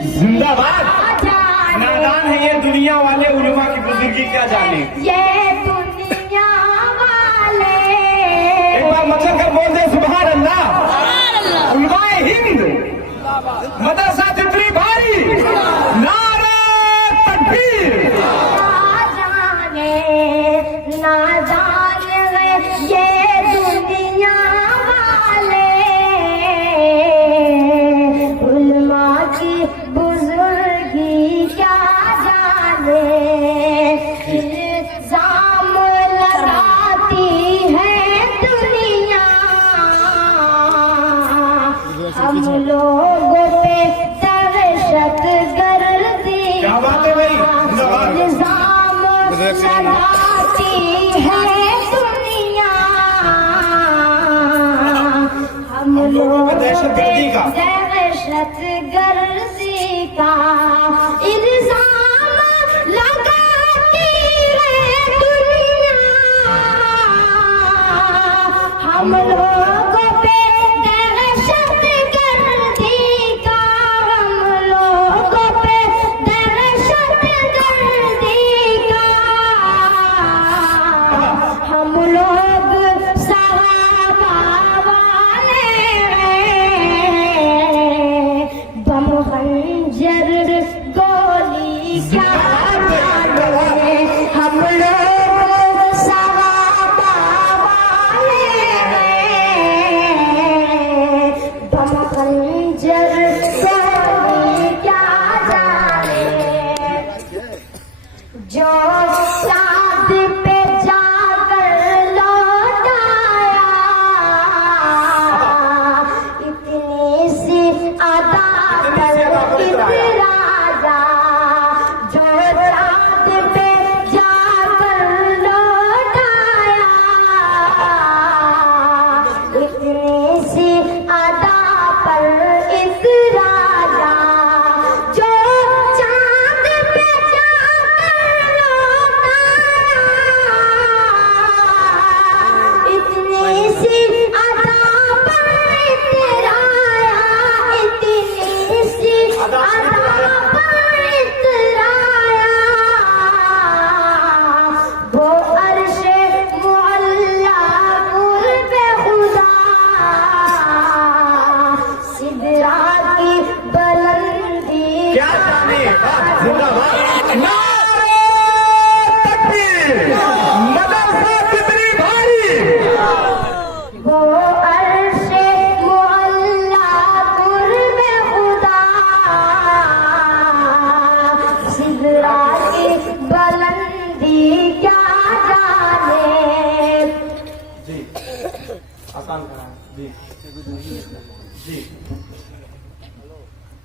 जिंदाबाद। नादान है ये दुनिया वाले, उलमा की बुजुर्गी क्या जाने। ये दुनिया वाले एक बार मचल कर बोल दे सुभान अल्लाह। उलमाए हिंद मदरसा तितली भाई नारे तकबीर। ना जाने ये दुनिया वाले उलमा की बुजुर्गी क्या जाने। इल्जाम लगाती है दुनिया हम लोगों पे दहशत गर्दी। क्या बात है भाई, इल्जाम लगाती है दुनिया हम लोगों पे दहशतगर्दी का इल्जाम लगाती है दुनिया हम लोगों पे दहशतगर्दी का हम लोगों पे दहशतगर्दी का हम लोग सहाबा वाले बम खंजर गोली क्या जाने। हम लोग सहाबा वाले बम खंजर गोली क्या जाने। जो चाँद पे जाकर लौट आया इतनी सी अदा पर इतराजा। जो चाँद पे जाकर लौट आया इतनी सी अदा पर इतराजा। जो चाँद पे जाकर लौट आया इतनी सी अदा पर इतराया इतनी सी अदा पर इतराया। वो अर्शे मुअल्ला कुर्बे खुदा सिदरा की बुलंदी क्या जाने। जिंदाबाद। नारे तकबीर। मदरसा तितली भाई वो अर्शे मुअल्ला कुर्बे खुदा सिदरा की बुलंदी क्या जाने। जी आसान करा जी जी।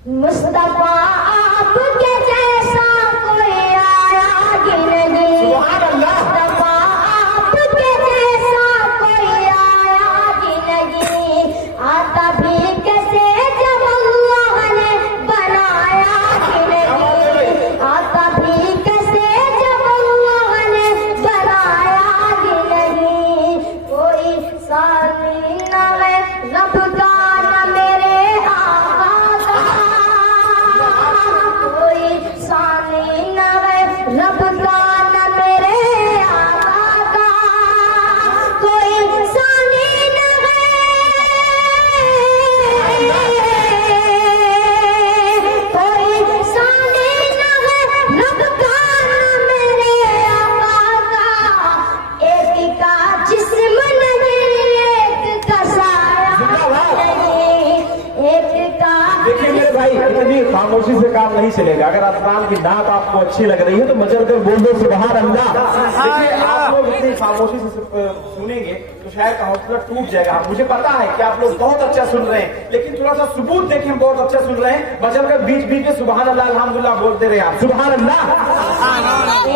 मुस्तफा आपके जैसा कोई आया ही नहीं। सुभान अल्लाह। मुस्तफा आपके जैसा कोई आया ही नहीं। आता भी कैसे जब अल्लाह ने बनाया ही नहीं। आता भी कैसे जब अल्लाह ने बनाया ही नहीं। कोई सानी न है रब का न मेरे आका का। कोई सानी न है रब का न मेरे आका का। कोई सानी न है कोई सानी न है रब का न मेरे आका का। एक का जिस्म नहीं एक का साया नहीं। एक का देखिए मेरे भाई, इतनी खामोशी से काम नहीं चलेगा। अगर अफगान की नात आपको अच्छी लग रही है तो मचल कर बोल दो सुभान अल्लाह। देखिए आप लोग इतनी खामोशी से सुनेंगे तो शायद का हौसला टूट जाएगा। मुझे पता है कि आप लोग बहुत अच्छा सुन रहे हैं, लेकिन थोड़ा सा सबूत देखें हम बहुत अच्छा सुन रहे हैं। मचल कर बीच बीच में सुभान अल्लाह अल्हम्दुलिल्लाह बोलते रहे आप। सुभान अल्लाह।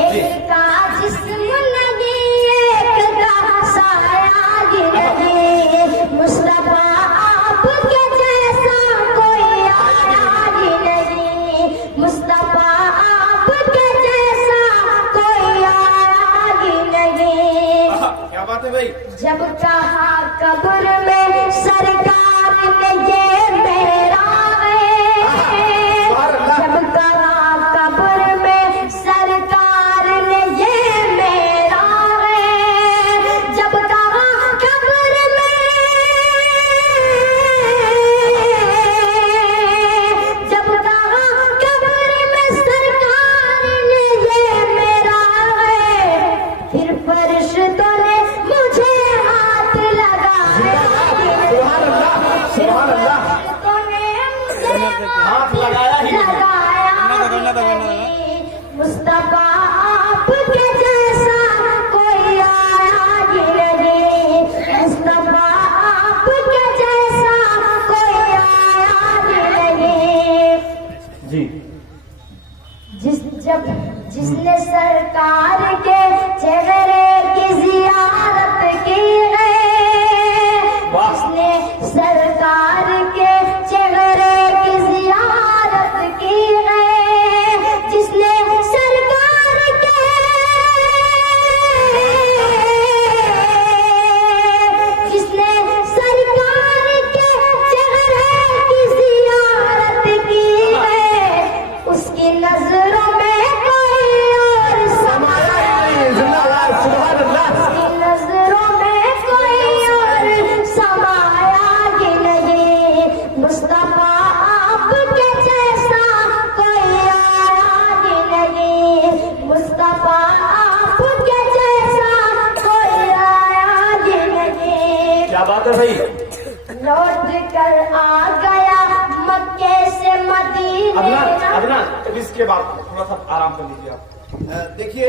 एक का जिस्म नहीं एक का साया ही नहीं। मुस्तफा आपके जैसा कोई आया ही नहीं। मुस्तफा आपके जैसा कोई आया ही नहीं। क्या बात है भाई। जब कहा कब्र में सरकार ने ये मेरा है हाथ लगाया ही नहीं। मुस्तफा आपके जैसा कोई आया ही नहीं, मुस्तफा आपके जैसा कोई आया ही नहीं। जी जिसने सरकार के चेहरे की जियारत की है, जिसने सरकार के चेहरे की जियारत की है, जिसने सरकार के चेहरे की जियारत की है, उसकी नजरों में कोई और समाया नहीं, सुभान अल्लाह। उसकी नजरों में कोई और समाया ही नहीं, मुस्तफा आपके जैसा कोई आया ही नहीं, मुस्तफा आपके जैसा कोई आया ही नहीं। क्या बात है भाई। लौट कर आ गया मक्के से मदीने। अदनान, अब इसके बाद थोड़ा सा आराम कर लीजिए आप। देखिए